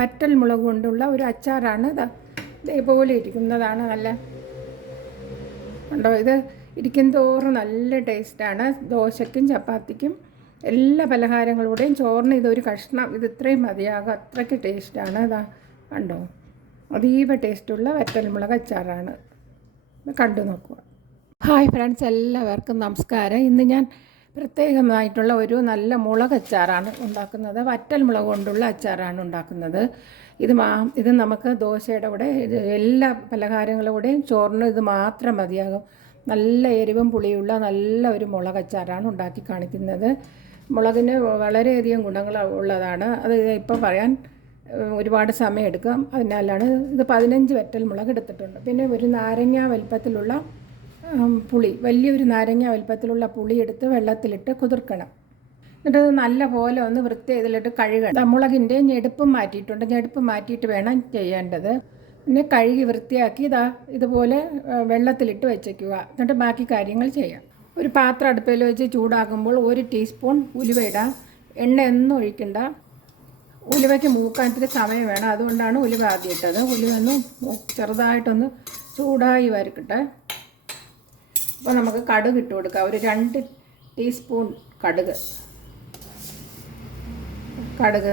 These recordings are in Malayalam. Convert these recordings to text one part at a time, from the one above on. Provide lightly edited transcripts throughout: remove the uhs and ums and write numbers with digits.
വറ്റൽ മുളക് കൊണ്ടുള്ള ഒരു അച്ചാറാണ്. ഇതേപോലെ ഇരിക്കുന്നതാണ്. നല്ല ഉണ്ടോ? ഇത് ഇരിക്കും തോറും നല്ല ടേസ്റ്റാണ്. ദോശയ്ക്കും ചപ്പാത്തിക്കും എല്ലാ പലഹാരങ്ങളുടെയും ചോറിന് ഇതൊരു കഷ്ണം ഇത് ഇത്രയും മതിയാകും. അത്രയ്ക്ക് ടേസ്റ്റാണ്. ഇതാ കണ്ടോ, അതീവ ടേസ്റ്റുള്ള വറ്റൽമുളക് അച്ചാറാണ്. കണ്ടു നോക്കുക. ഹായ് ഫ്രണ്ട്സ്, എല്ലാവർക്കും നമസ്കാരം. ഇന്ന് ഞാൻ പ്രത്യേകമായിട്ടുള്ള ഒരു നല്ല മുളക് അച്ചാറാണ് ഉണ്ടാക്കുന്നത്. വറ്റൽ മുളക് കൊണ്ടുള്ള അച്ചാറാണ് ഉണ്ടാക്കുന്നത്. ഇത് നമുക്ക് ദോശയുടെ കൂടെ എല്ലാ പലഹാരങ്ങളുടെ കൂടെയും ചോറിന് ഇത് മാത്രം മതിയാകും. നല്ല എരിവും പുളിയുള്ള നല്ല ഒരു മുളക് അച്ചാറാണ് ഉണ്ടാക്കി കാണിക്കുന്നത്. മുളകിന് വളരെയധികം ഗുണങ്ങൾ ഉള്ളതാണ്. അത് ഇപ്പോൾ പറയാൻ ഒരുപാട് സമയം എടുക്കും. അതിനാലാണ് ഇത് 15 വറ്റൽ മുളക് എടുത്തിട്ടുണ്ട്. പിന്നെ ഒരു നാരങ്ങ വലിപ്പത്തിലുള്ള പുളി, വലിയൊരു നാരങ്ങ വലിപ്പത്തിലുള്ള പുളി എടുത്ത് വെള്ളത്തിലിട്ട് കുതിർക്കണം. എന്നിട്ട് നല്ല പോലെ ഒന്ന് വൃത്തി ഇതിലിട്ട് കഴുകണം. മുളകിൻ്റെ ഞെടുപ്പ് മാറ്റിയിട്ടുണ്ട്. ഞെടുപ്പ് മാറ്റിയിട്ട് വേണം ചെയ്യേണ്ടത്. പിന്നെ കഴുകി വൃത്തിയാക്കി ഇതുപോലെ വെള്ളത്തിലിട്ട് വെച്ചേക്കുക. എന്നിട്ട് ബാക്കി കാര്യങ്ങൾ ചെയ്യാം. ഒരു പാത്രം അടുപ്പിൽ വെച്ച് ചൂടാക്കുമ്പോൾ 1 ടീസ്പൂൺ ഉലുവ ഇടാം. എണ്ണയൊന്നും ഒഴിക്കണ്ട. ഉലുവയ്ക്ക് മൂക്കാൻ ഇത്തിരി സമയം വേണം. അതുകൊണ്ടാണ് ഉലുവ ആദ്യം ഇട്ടത്. ഉലുവ ഒന്ന് ചെറുതായിട്ടൊന്ന് ചൂടായി വരക്കട്ടെ. അപ്പോൾ നമുക്ക് കടുക് ഇട്ട് കൊടുക്കാം. ഒരു 2 ടീസ്പൂൺ കടുക്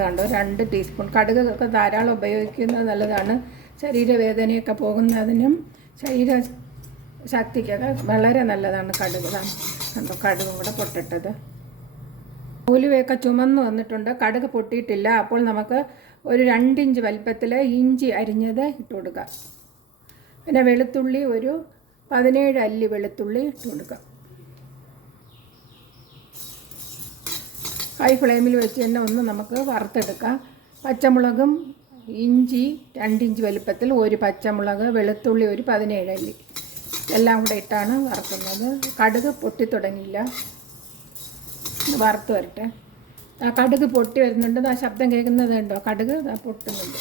കണ്ടോ, 2 ടീസ്പൂൺ. കടുക് ഒക്കെ ധാരാളം ഉപയോഗിക്കുന്നത് നല്ലതാണ്. ശരീരവേദനയൊക്കെ പോകുന്നതിനും ശരീര ശക്തിക്കൊക്കെ വളരെ നല്ലതാണ് കടുക്. കണ്ടോ, കടുകും കൂടെ പൊട്ടിട്ടത്. ഉലുവയൊക്കെ ചുമന്ന് വന്നിട്ടുണ്ട്. കടുക് പൊട്ടിയിട്ടില്ല. അപ്പോൾ നമുക്ക് ഒരു 2 ഇഞ്ച് വലിപ്പത്തിൽ ഇഞ്ചി അരിഞ്ഞത് ഇട്ട് കൊടുക്കാം. പിന്നെ വെളുത്തുള്ളി ഒരു 17 അല്ലി വെളുത്തുള്ളി ഇട്ട് കൊടുക്കാം. ഹൈ ഫ്ലെയിമിൽ വെച്ച് തന്നെ ഒന്ന് നമുക്ക് വറുത്തെടുക്കാം. പച്ചമുളകും ഇഞ്ചി 2 ഇഞ്ച് വലിപ്പത്തിൽ ഒരു പച്ചമുളക്, വെളുത്തുള്ളി ഒരു 17 അല്ലി എല്ലാം കൂടെ ഇട്ടാണ് വറുക്കുന്നത്. കടുക് പൊട്ടി തുടങ്ങിയില്ല, വറുത്ത് വരട്ടെ. ആ കടുക് പൊട്ടി വരുന്നുണ്ട്. ആ ശബ്ദം കേൾക്കുന്നത് ഉണ്ടോ? കടുക് പൊട്ടുന്നുണ്ട്.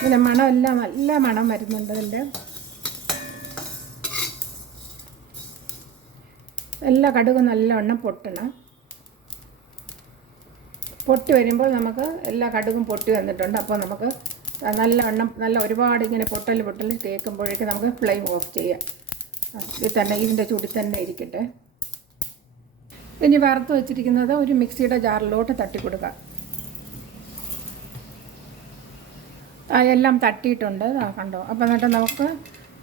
പിന്നെ മണമെല്ലാം നല്ല മണം വരുന്നുണ്ട്. അതിൻ്റെ എല്ലാ കടുകും നല്ലവണ്ണം പൊട്ടണം. പൊട്ടി വരുമ്പോൾ നമുക്ക് എല്ലാ കടുകും പൊട്ടി വന്നിട്ടുണ്ട്. അപ്പോൾ നമുക്ക് നല്ലവണ്ണം ഒരുപാട് ഇങ്ങനെ പൊട്ടൽ കേൾക്കുമ്പോഴേക്ക് നമുക്ക് ഫ്ലെയിം ഓഫ് ചെയ്യാം. ഇതിൻ്റെ ചൂടിൽ തന്നെ ഇരിക്കട്ടെ. ഇനി വറുത്ത് വെച്ചിരിക്കുന്നത് ഒരു മിക്സിയുടെ ജാറിലോട്ട് തട്ടി കൊടുക്കുക. എല്ലാം തട്ടിയിട്ടുണ്ട്, കണ്ടോ. അപ്പോൾ എന്നിട്ട് നമുക്ക്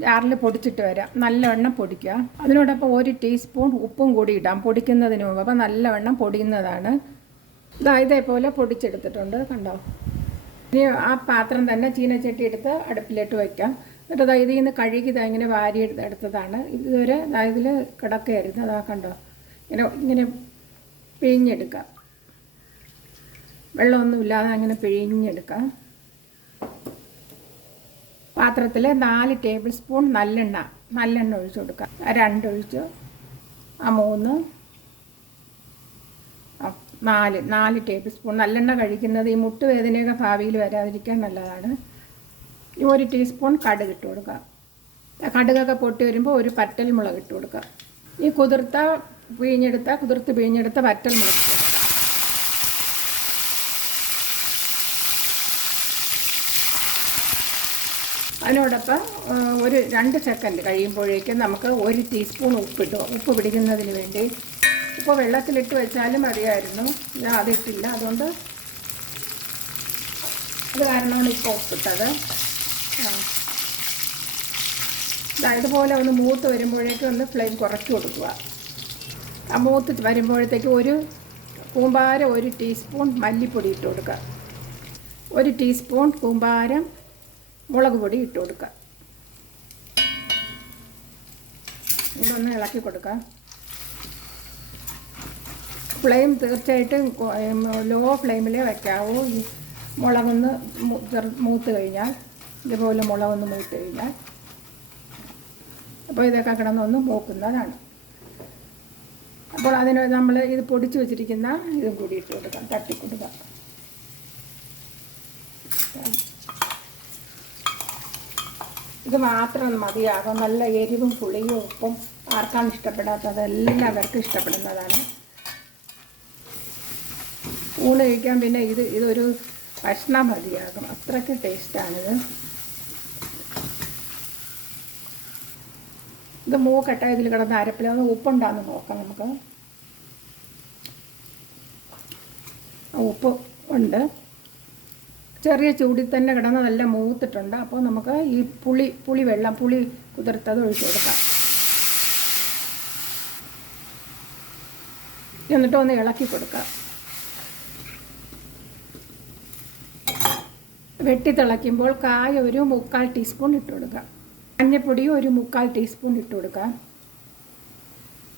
ജാറിൽ പൊടിച്ചിട്ട് വരാം. നല്ലവണ്ണം പൊടിക്കുക. അതിനോടൊപ്പം 1 ടീസ്പൂൺ ഉപ്പും കൂടി ഇടാം പൊടിക്കുന്നതിന് മുമ്പ്. അപ്പോൾ നല്ലവണ്ണം പൊടിയുന്നതാണ്. ഇതേപോലെ പൊടിച്ചെടുത്തിട്ടുണ്ട്, കണ്ടോ. ഇനി ആ പാത്രം തന്നെ ചീനച്ചട്ടി എടുത്ത് അടുപ്പിലിട്ട് വയ്ക്കാം. എന്നിട്ട് ഇതിൽ നിന്ന് കഴുകി ഇങ്ങനെ വാരി എടുത്തതാണ്. ഇതുവരെ ഇതിൽ കിടക്കുകയായിരുന്നു. കണ്ടോ, ഇങ്ങനെ പിഴിഞ്ഞെടുക്കാം. വെള്ളമൊന്നുമില്ലാതെ അങ്ങനെ പിഴിഞ്ഞെടുക്കാം. പാത്രത്തിൽ 4 ടേബിൾ സ്പൂൺ നല്ലെണ്ണ ഒഴിച്ച് കൊടുക്കാം. 2 ഒഴിച്ചു, 3, 4 ടേബിൾ സ്പൂൺ നല്ലെണ്ണ കഴിക്കുന്നത് ഈ മുട്ടുവേദനയൊക്കെ ഭാവിയിൽ വരാതിരിക്കാൻ നല്ലതാണ്. 1 ടീസ്പൂൺ കടുക് ഇട്ട് കൊടുക്കാം. കടുകൊക്കെ പൊട്ടി വരുമ്പോൾ ഒരു വറ്റൽ മുളക് ഇട്ട് കൊടുക്കാം. ഈ കുതിർത്ത് പിഴിഞ്ഞെടുത്ത വറ്റൽ മുളക്. അതിനോടൊപ്പം ഒരു 2 സെക്കൻഡ് കഴിയുമ്പോഴേക്കും നമുക്ക് 1 ടീസ്പൂൺ ഉപ്പ് പിടിക്കുന്നതിന് വേണ്ടി. ഇപ്പോൾ വെള്ളത്തിലിട്ട് വെച്ചാലും മതിയായിരുന്നു. അതിട്ടില്ല, അതുകൊണ്ട് അത് കാരണമാണ് ഇപ്പോൾ ഉപ്പിട്ടത്. ഇതുപോലെ ഒന്ന് മൂത്ത് വരുമ്പോഴേക്കും ഒന്ന് ഫ്ലെയിം കുറച്ച് കൊടുക്കുക. ആ മൂത്ത് വരുമ്പോഴത്തേക്ക് ഒരു കൂമ്പാരം 1 ടീസ്പൂൺ മല്ലിപ്പൊടി ഇട്ട് കൊടുക്കുക. 1 ടീസ്പൂൺ കൂമ്പാരം മുളക് പൊടി ഇട്ട് കൊടുക്കുക. ഇതൊന്ന് ഇളക്കി കൊടുക്കാം. ഫ്ലെയിം തീർച്ചയായിട്ടും ലോ ഫ്ലെയിമിലേ വയ്ക്കാവൂ. ഈ മുളകൊന്ന് മൂത്ത് കഴിഞ്ഞാൽ, ഇതുപോലെ മുളകൊന്ന് മൂത്ത് കഴിഞ്ഞാൽ, അപ്പോൾ ഇതൊക്കെ കിടന്നൊന്ന് മൂക്കുന്നതാണ്. അപ്പോൾ അതിന് നമ്മൾ ഇത് പൊടിച്ച് വെച്ചിരിക്കുന്ന ഇതും കൂടി ഇട്ട് കൊടുക്കാം, തട്ടിക്കൊടുക്കാം. ഇത് മാത്രം മതിയാകും. നല്ല എരിവും പുളിയും ഉപ്പും ആർക്കാണ് ഇഷ്ടപ്പെടാത്തത്? എല്ലാവർക്കും ഇഷ്ടപ്പെടുന്നതാണ്. ഊണ് കഴിക്കാൻ പിന്നെ ഇതൊരു കഷ്ണം മതിയാകും, അത്രയ്ക്ക് ടേസ്റ്റാണിത്. ഇത് മൂക്കട്ട ഇതിൽ കിടന്ന് അരപ്പിൽ ഒന്ന് ഉപ്പുണ്ടാന്ന് നോക്കാം നമുക്ക്. ഉപ്പ് ഉണ്ട്, ചെറിയ ചൂടിൽ തന്നെ കിടന്ന് നല്ല മൂത്തിട്ടുണ്ട്. അപ്പോൾ നമുക്ക് ഈ പുളി വെള്ളം കുതിർത്തത് ഒഴിച്ചു കൊടുക്കാം. എന്നിട്ട് ഒന്ന് ഇളക്കി കൊടുക്കാം. വെട്ടി തിളയ്ക്കുമ്പോൾ കായ ഒരു 3/4 ടീസ്പൂൺ ഇട്ട് കൊടുക്കാം. മഞ്ഞൾപ്പൊടിയും ഒരു 3/4 ടീസ്പൂൺ ഇട്ട് കൊടുക്കാം.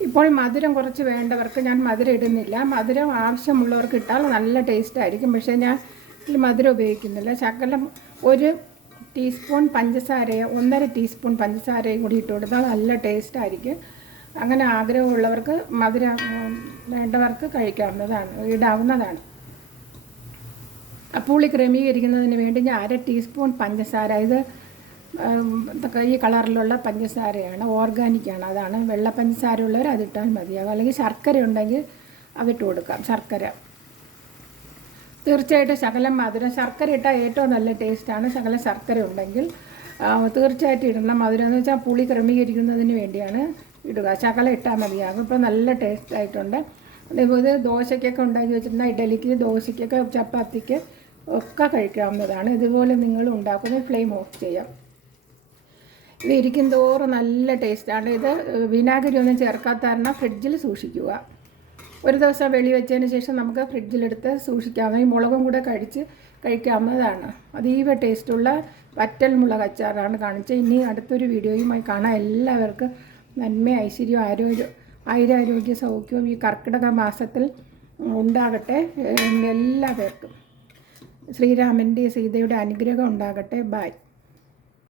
ഇപ്പോൾ മധുരം കുറച്ച് വേണ്ടവർക്ക് ഞാൻ മധുരം ഇടുന്നില്ല. മധുരം ആവശ്യമുള്ളവർക്ക് ഇട്ടാൽ നല്ല ടേസ്റ്റ് ആയിരിക്കും. പക്ഷേ ഞാൻ മധുരം ഉപയോഗിക്കുന്നില്ല. ശകലം 1 ടീസ്പൂൺ പഞ്ചസാരയോ 1.5 ടീസ്പൂൺ പഞ്ചസാരയും കൂടി ഇട്ട് കൊടുത്താൽ നല്ല ടേസ്റ്റ് ആയിരിക്കും. അങ്ങനെ ആഗ്രഹമുള്ളവർക്ക് മധുരം വേണ്ടവർക്ക് ഇടാവുന്നതാണ്. പുളി ക്രമീകരിക്കുന്നതിന് വേണ്ടി ഞാൻ 1/2 ടീസ്പൂൺ പഞ്ചസാര, ഇത് ഈ കളറിലുള്ള പഞ്ചസാരയാണ്, ഓർഗാനിക്കാണ്. അതാണ് വെള്ള പഞ്ചസാര ഉള്ളവർ അതിട്ടാൽ മതിയാകും. അല്ലെങ്കിൽ ശർക്കര ഉണ്ടെങ്കിൽ അതിട്ട് കൊടുക്കാം. ശർക്കര തീർച്ചയായിട്ടും ശകലം മധുരം, ശർക്കര ഇട്ടാൽ ഏറ്റവും നല്ല ടേസ്റ്റാണ്. ശകലം ശർക്കര ഉണ്ടെങ്കിൽ തീർച്ചയായിട്ടും ഇടണം. മധുരം എന്ന് വെച്ചാൽ പുളി ക്രമീകരിക്കുന്നതിന് വേണ്ടിയാണ് ഇടുക. ശകലം ഇട്ടാൽ മതിയാകും. ഇപ്പോൾ നല്ല ടേസ്റ്റ് ആയിട്ടുണ്ട്. അതേപോലെ ദോശയ്ക്കൊക്കെ ഉണ്ടാക്കി വെച്ചിരുന്ന ഇഡലിക്ക്, ദോശയ്ക്കൊക്കെ, ചപ്പാത്തിക്ക് ഒക്കെ കഴിക്കാവുന്നതാണ്. ഇതുപോലെ നിങ്ങൾ ഉണ്ടാക്കുന്നത് ഫ്ലെയിം ഓഫ് ചെയ്യാം. ഇത് ഇരിക്കും തോറും നല്ല ടേസ്റ്റാണ്. ഇത് വിനാഗിരി ഒന്നും ചേർക്കാത്ത കാരണം ഫ്രിഡ്ജിൽ സൂക്ഷിക്കുക. ഒരു ദിവസം വെളി വെച്ചതിന് ശേഷം നമുക്ക് ഫ്രിഡ്ജിലെടുത്ത് സൂക്ഷിക്കാവുന്ന, ഈ മുളകും കൂടെ കഴിക്കാവുന്നതാണ്. അതീവ ടേസ്റ്റുള്ള വറ്റൽ മുളക് അച്ചാറാണ് കാണിച്ചത്. ഇനി അടുത്തൊരു വീഡിയോയുമായി കാണാം. എല്ലാവർക്കും നന്മ, ഐശ്വര്യവും ആരോഗ്യ സൗഖ്യവും ഈ കർക്കിടക മാസത്തിൽ ഉണ്ടാകട്ടെ. എല്ലാവർക്കും ശ്രീരാമൻ്റെ സീതയുടെ അനുഗ്രഹം ഉണ്ടാകട്ടെ. ബൈ.